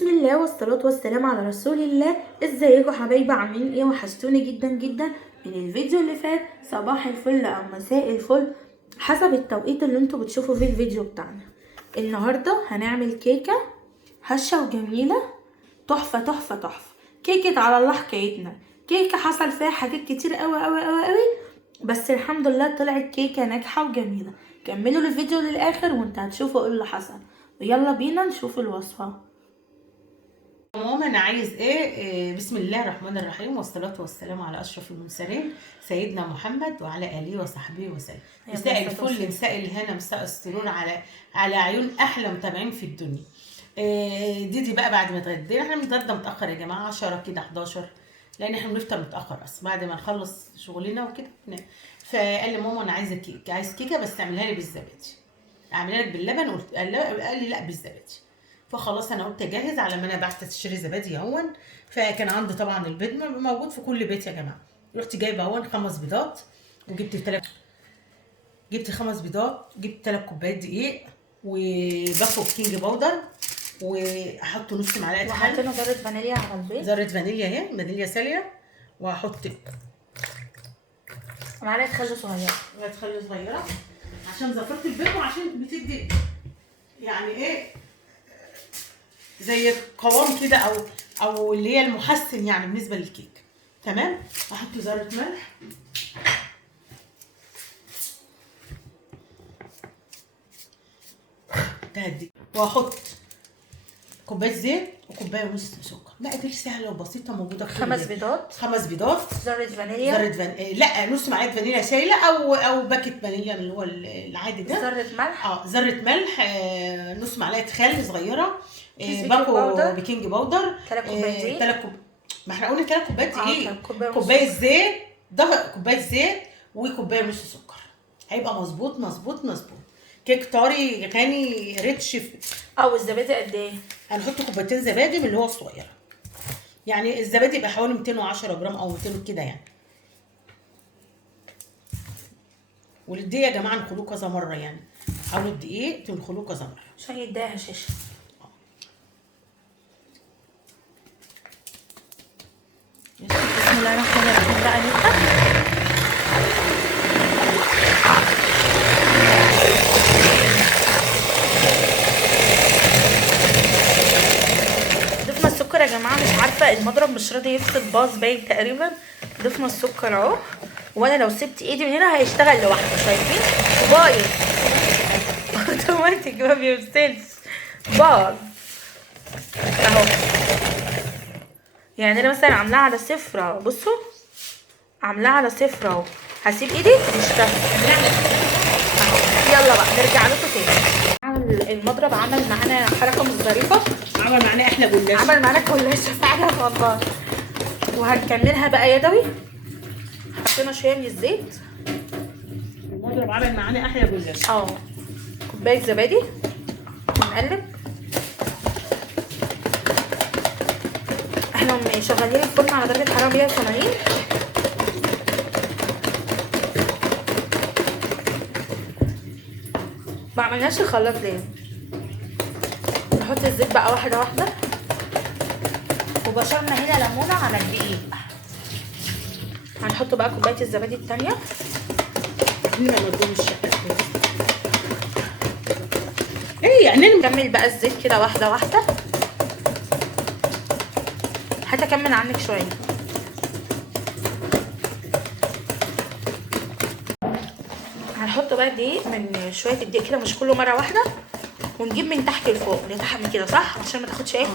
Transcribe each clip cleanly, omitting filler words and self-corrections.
بسم الله والصلاة والسلام على رسول الله. ازيكم حبايبي؟ عاملين ايه؟ وحشتوني جدا جدا من الفيديو اللي فات. صباح الفل او مساء الفل حسب التوقيت اللي انتوا بتشوفوا فيه الفيديو بتاعنا. النهاردة هنعمل كيكة هشة وجميلة، تحفة تحفة تحفة. كيكة على الله حكايتنا، كيكة حصل فيها حاجات كتير قوي قوي قوي قوي، بس الحمد لله طلعت كيكة ناجحة وجميلة. كملوا الفيديو للآخر وانت هتشوفوا ايه اللي حصل، ويلا بينا نشوف الوصفة. عموما انا عايز بسم الله الرحمن الرحيم والصلاه والسلام على اشرف المرسلين سيدنا محمد وعلى اله وصحبه وسلم. مساء الفل، مساء الهنا، مساء السرور على عيون احلى متابعين في الدنيا. دي بقى بعد ما اتغدينا، احنا بنتغدى متاخر يا جماعه، 10 كده 11، لان احنا بنفطر متاخر اصلا بعد ما نخلص شغلنا وكده. فقال لي ماما انا عايزه كيكه، عايز كيكه بس تعملها لي بالزبادي. اعملها لك باللبن؟ قال لي لا بالزبادي. فخلاص انا قلت اجهز على ما انا بعت اشتري زبادي اهون. فكان عندي طبعا البيض موجود في كل بيت يا جماعه. رحت جايبه اهون 5 بيضات، وجبت جبت 5 بيضات، جبت 3 كوبايات دقيق، وباخد كينج باودر، واحط نص معلقه خل، وحطينا ذرة فانيليا على البيض، ذره فانيليا اهي، فانيليا ساليه، وهحط معلقة خل صغيرة، معلقه خل صغيره عشان زفرت البيض، وعشان بتدي يعني زي قوام كده، او اللي هي المحسن يعني بالنسبه للكيك. تمام. احط ذره ملح، تهدي، واحط كوبايه زيت وكوبايه ونص سكر. مقادير سهله وبسيطه موجوده في 5 بيضات، 5 بيضات، ذرة فانيليا، لا نص معلقه فانيليا سايله، او باكيت فانيليا اللي هو العادي ده، ذرة ملح، ذره ملح، نص معلقه خل صغيره، باكو بيكنج باودر، 3 كوبايات دقيق، ما احنا قلنا 3 كوبايات دقيق، كوباية زيت، ده كوبايه زيت، وكوبايه ونص سكر. هيبقى مظبوط مظبوط مظبوط. كيك طري غني ريتش. او الزبادي قد ايه؟ هنحط كوبايتين زبادي من اللي هو الصغيره، يعني الزبادي يبقى حوالي 210 جرام او 200 كده يعني. والدقيق يا جماعه نخلوه كذا مره، يعني حاولوا الدقيق تنخلوه كذا مره عشان يديها هشاشه. بسم الله الرحمن الرحيم. بقى نبدأ. ضفنا السكر يا جماعه، مش عارفه المضرب مش راضي يفصل، باظ باين تقريبا. ضفنا السكر اهو، وانا لو سبت ايدي من هنا هيشتغل لوحده، شايفين؟ بايظ اوتوماتيك ما بيفصلش، باظ اهو. يعني انا مثلا عاملاها على صفر اهو، بصوا عاملاها على صفر اهو، هسيب ايدي تشتغل. يلا بقى نرجع لكم تاني. المضرب عمل معانا حركه مش ظريفه، عمل معانا احنا جلاش، عمل معانا جلاشه فعلا والله. وهنكملها بقى يدوي. حطينا شويه من الزيت، المضرب عمل معانا احلى جلاش. كوبايه زبادي، ونقلب. احنا شغالين الفرن على درجه حراره 180. ما عملناش الخلاط ليه؟ نحط الزيت بقى واحده واحده، وبشرنا هنا ليمونه على الدقيق. هنحط بقى كوبايه الزبادي التانيه. يعني نكمل بقى الزيت كده واحده واحده. هتكمل عنك شويه. هنحط بقى دقيق، من شويه الدقيق كده، مش كله مره واحده، ونجيب من تحت لفوق، نتحمل كده صح عشان ما تاخدش ايه.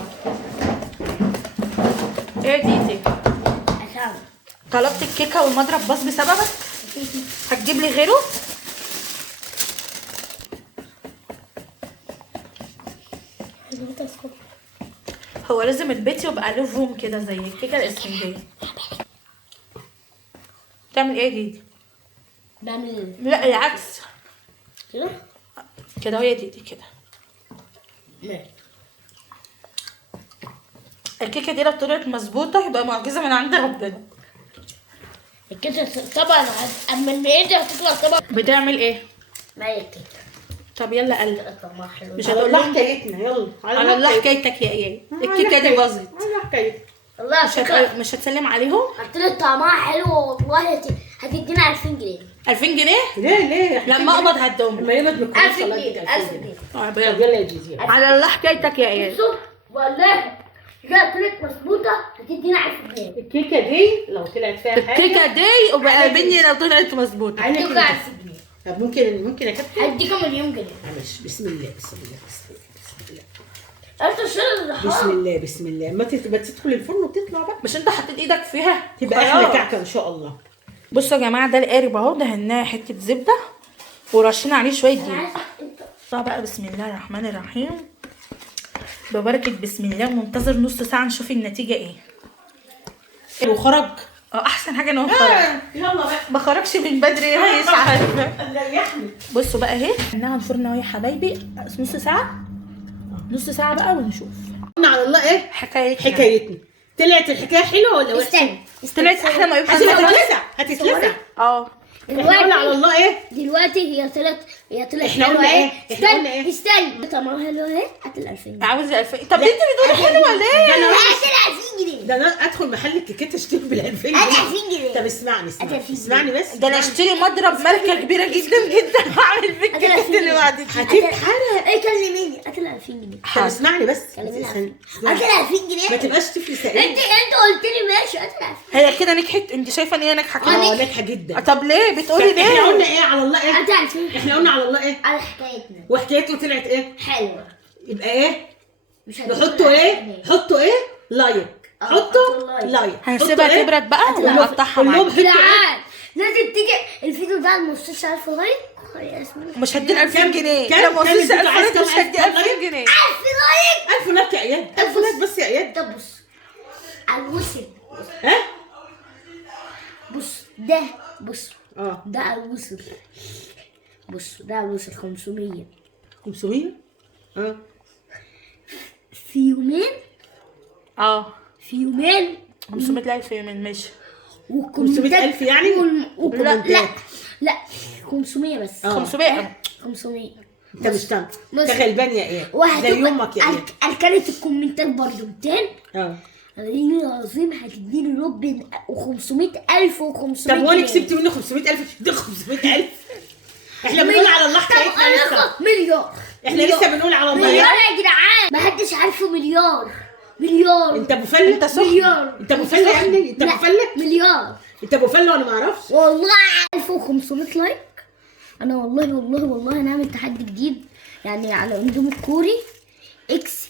ايه دي طلبت الكيكه والمضرب باظ بسببك، هتجيب لي غيره؟ هو لازم البيت يبقى له فوم كده زي الكيكه الاسكندريه. تعمل ايه دي؟ بعمل لا العكس كده كده، هي دي كده. الكيكه دي لو طلعت مظبوطه يبقى معجزه من عند ربنا. الكيكه طبعا اما ايدي هتطلع طبعا. بتعمل ايه؟ معايا الكيكه طب يلا قلب. طعمها حلو. مش على هتقول الله لهم حكايتنا، يلا على الله حكايتك يا اياد، الكيكه دي باظت. على حكايتنا. والله فكرة مش هتسلم عليهم؟ قلت له طعمها حلو والله هتدينا 2000 جنيه. 2000 جنيه؟ ليه لما اقبض هدهم. لما يقبض من 1000 جنيه 1000 جنيه. طب يلا يا جيجي. على الله حكايتك يا اياد. شوف والله جاء طلعت مظبوطة هتدينا 1000 جنيه. الكيكه دي لو طلعت فيها حاجه الكيكه دي وبقابلني لو طلعت مظبوطه. عينك هديكوا انت. 1000 جنيه. طب ممكن يا كابتن؟ هديكوا مليون جنيه. معلش بسم الله بسم الله بسم الله بسم الله انت شيل بسم الله بسم الله. ما تدخل الفرن وتطلع بقى مش انت حطيت ايدك فيها؟ تبقى خلاص. احلى كعكه ان شاء الله. بصوا يا جماعه ده القارب اهو، دهناه حته زبده ورشينا عليه شويه دقيق. بقى بسم الله الرحمن الرحيم ببركه بسم الله، ومنتظر نص ساعه نشوف النتيجه ايه. وخرج احسن حاجه ان هو خرج. يلا بقى ما خرجش من بدري مش عارفه. ريحني. بصوا بقى اهي انها الفرن اهو يا حبايبي، نص ساعه نص ساعه بقى ونشوف قلنا على الله ايه حكايتنا. طلعت الحكايه حلوه ولا وحشه؟ استنى طلعت احلى ما يبقى. هتتلسع. اه احنا قلنا على الله ايه؟ دلوقتي هي طلعت احنا حلوة قلنا ايه؟ ايه؟ احنا قلنا ايه؟ استنى طعمها حلو اهي. هات ال 2000 جنيه. عاوز 2000. طب انت بتقولي حلوه ليه؟ ده انا هات ال 2000 جنيه. ده انا ادخل محل الكيكات اشتري بال 2000 هات جنيه. 2000 جنيه. طب اسمعني اسمعني بس. ده انا اشتري مضرب ماركه كبيره جدا جدا واعمل بيك الكيكه اللي بعد كده. هتبقى حاجه. ايه كلميني. هات ال 2000 جنيه. طب اسمعني بس. كلميني اسمعني. هات ال 2000 جنيه. ما تبقاش طفل سائل. انت قلت لي ماشي. هات ال 2000. هي كده نجحت؟ انت شايفه ان هي ناجحه كده؟ ناجحه جدا. طب ليه بتقولي احنا ليه؟ قلنا ايه على الله ايه؟ هات ال 2000. احنا قلنا على الله ايه؟ على حكايتنا وحكايته طلعت ايه؟ حلوة. يبقى ايه؟ مش هديكوا نحطوا ال ايه؟ 2000 جنيه. حطوا ايه؟ لايك. حطوا حطوا لايك. هنسيبها حطوا إيه؟ تبرد بقى كلهم- ونقطعها كلهم معاك. حطوا إيه؟ جدعان لازم تيجي الفيديو ده نص 1000 لايك. يا اسماء مش هدي 2000 كام- جنيه. كام- لما كام وصلت الفيديو؟ 1000 عايز لايك مش كام؟ هدي 2000 جنيه. 1000 لايك. 1000 لايك يا اياد. 1000 لايك بس يا اياد. طب بص على الوصل. ها؟ بص ده بص اه ده على الوصل. بص ده على الوصل 500 500 اه في يومين. اه في يومين 500 ألف يومين ماشي. 500,000 يعني؟ لا لا 500 بس. 500 500. انت مش تم بص. انت غلبان يا اياد واحد زي امك يا اياد. كانت الكومنتات برضه 200. اه والله العظيم هتديني رب و500,000 و500. طب وانا كسبت منه 500,000 دي 500,000. احنا بنقول على الله حكايتنا لسه. مليار. احنا لسه بنقول على الله مليار يعني. يا جدعان. ما حدش عارفه مليار. مليار. انت ابو فله. انت سخن. مليار. انت ابو فله يا ابني. انت ابو لا، فله. مليار. انت ابو فله وانا ما اعرفش. والله 1500 لايك. انا والله هنعمل تحدي جديد يعني على اندومي الكوري اكس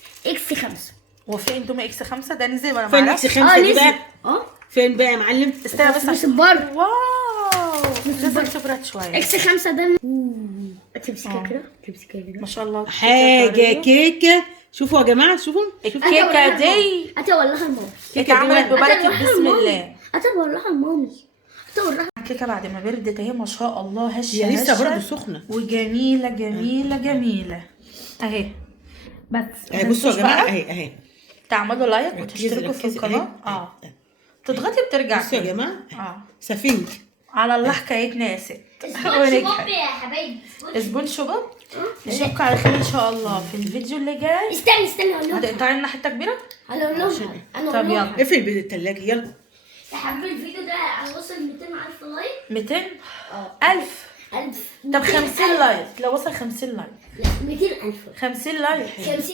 5. هو في اندومي اكس 5 ده نزل ولا فين معرفش؟ اكس 5 دي بقى؟ اه فين بقى يا معلم؟ استنى بس بس بره. واو لازم تبرد شويه. اكس 5 ده تمسكها كده. تمسكها كده. ما شاء الله حاجه كيكه. شوفوا يا جماعه شوفوا. الكيكه دي هتولعها الماما. اتعملت ببركه بسم الله. هتولعها المامي. هتولعها. الكيكه بعد ما بردت اهي ما شاء الله هشه هي لسه هشة برضه سخنه. وجميله جميله جميله اهي. بس اهي بصوا يا متنسوش جماعه بقى اهي تعملوا لايك ركزي- وتشتركوا في ركزي القناه. اهي. تضغطي بترجع بصوا يا تاني. جماعه سفنج. على الله حكايتنا يا ست. ونجحت يا حبايبي. اسبون شباب. نشوفكم على خير ان شاء الله في الفيديو اللي جاي. استني اقول لهم. هتقطعي لنا حته كبيره؟ انا طب يلا اقفل بالثلاجه يلا. يا حبيبي الفيديو ده هيوصل 200,000 لايك. 200 اه 1000. 1000. طب 50 لايك لو وصل 50 لايك. لا 200,000. 50 لايك 50